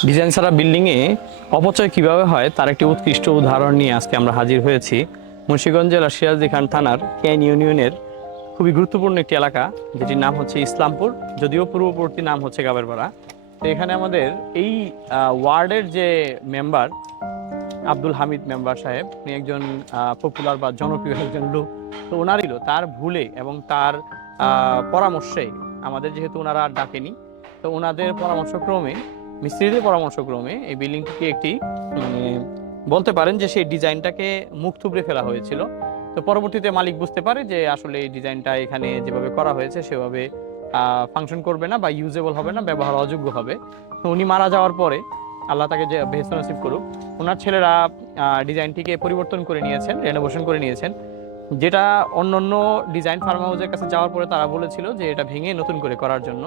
Design ছাড়া বিল্ডিংয়ে অপচয় কিভাবে হয় তার একটি উৎকৃষ্ট উদাহরণ নিয়ে আজকে আমরা হাজির হয়েছি মুন্সিগঞ্জ জেলার সিরাজদিখান থানার কেন ইউনিয়নের খুবই গুরুত্বপূর্ণ একটি এলাকা, যেটির নাম হচ্ছে ইসলামপুর, যদিও পূর্ববর্তী নাম হচ্ছে গাবেরপাড়া। তো এখানে আমাদের এই ওয়ার্ডের যে মেম্বার আব্দুল হামিদ মেম্বার সাহেব, উনি একজন পপুলার বা জনপ্রিয় একজন লোক। তো ওনারই তার ভুলে এবং তার পরামর্শে, আমাদের যেহেতু ওনারা আর ডাকেনি, তো ওনাদের পরামর্শক্রমে, মিস্ত্রিদের পরামর্শক্রমে এই বিল্ডিংটিকে একটি মানে বলতে পারেন যে সেই ডিজাইনটাকে মুখ থুবড়ে ফেলা হয়েছিল। তো পরবর্তীতে মালিক বুঝতে পারে যে আসলে এই ডিজাইনটা এখানে যেভাবে করা হয়েছে সেভাবে ফাংশন করবে না বা ইউজেবল হবে না, ব্যবহার অযোগ্য হবে। তো উনি মারা যাওয়ার পরে, আল্লাহ তাকে যে বেহেশত নসিব করুক, ওনার ছেলেরা ডিজাইনটিকে পরিবর্তন করে নিয়েছেন, রেনোভেশন করে নিয়েছেন। যেটা অন্যান্য ডিজাইন ফার্ম হাউসের কাছে যাওয়ার পরে তারা বলেছিল যে এটা ভেঙে নতুন করে করার জন্য,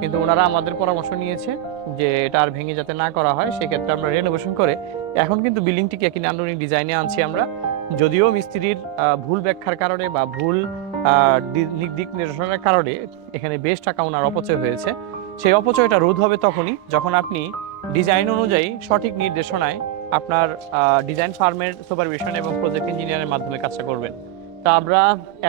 কিন্তু ওনারা আমাদের পরামর্শ নিয়েছে যে এটা আর ভেঙে যাতে না করা হয়, সেক্ষেত্রে আমরা রেনোভেশন করে এখন কিন্তু বিল্ডিংটিকে একটি নান্দনিক ডিজাইনে আনছি আমরা। যদিও মিস্ত্রির ভুল ব্যাখ্যার কারণে বা ভুল দিক নির্দেশনার কারণে এখানে বেশ টাকা ওনার অপচয় হয়েছে। সেই অপচয়টা রোধ হবে তখনই যখন আপনি ডিজাইন অনুযায়ী সঠিক নির্দেশনায় আপনার ডিজাইন ফার্মের সুপারভিশন এবং প্রজেক্ট ইঞ্জিনিয়ারের মাধ্যমে কাজটা করবেন। তা আমরা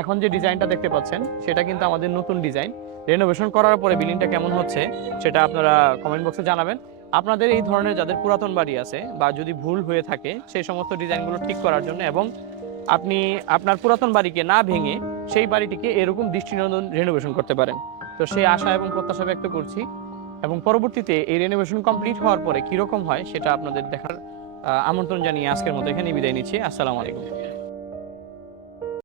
এখন যে ডিজাইনটা দেখতে পাচ্ছেন সেটা কিন্তু আমাদের নতুন ডিজাইন। রেনোভেশন করার পরে বিল্ডিংটা কেমন হচ্ছে সেটা আপনারা কমেন্ট বক্সে জানাবেন। আপনাদের এই ধরনের যাদের পুরাতন বাড়ি আছে বা যদি ভুল হয়ে থাকে সেই সমস্ত ডিজাইনগুলো ঠিক করার জন্য, এবং আপনি আপনার পুরাতন বাড়িকে না ভেঙে সেই বাড়িটিকে এরকম দৃষ্টিনন্দন রেনোভেশন করতে পারেন। তো সেই আশা এবং প্রত্যাশা ব্যক্ত করছি, এবং পরবর্তীতে এই রেনোভেশন কমপ্লিট হওয়ার পরে কিরকম হয় সেটা আপনাদের দেখার আমন্ত্রণ জানিয়ে আজকের মতো এখানেই বিদায় নিচ্ছি। আসসালামু আলাইকুম।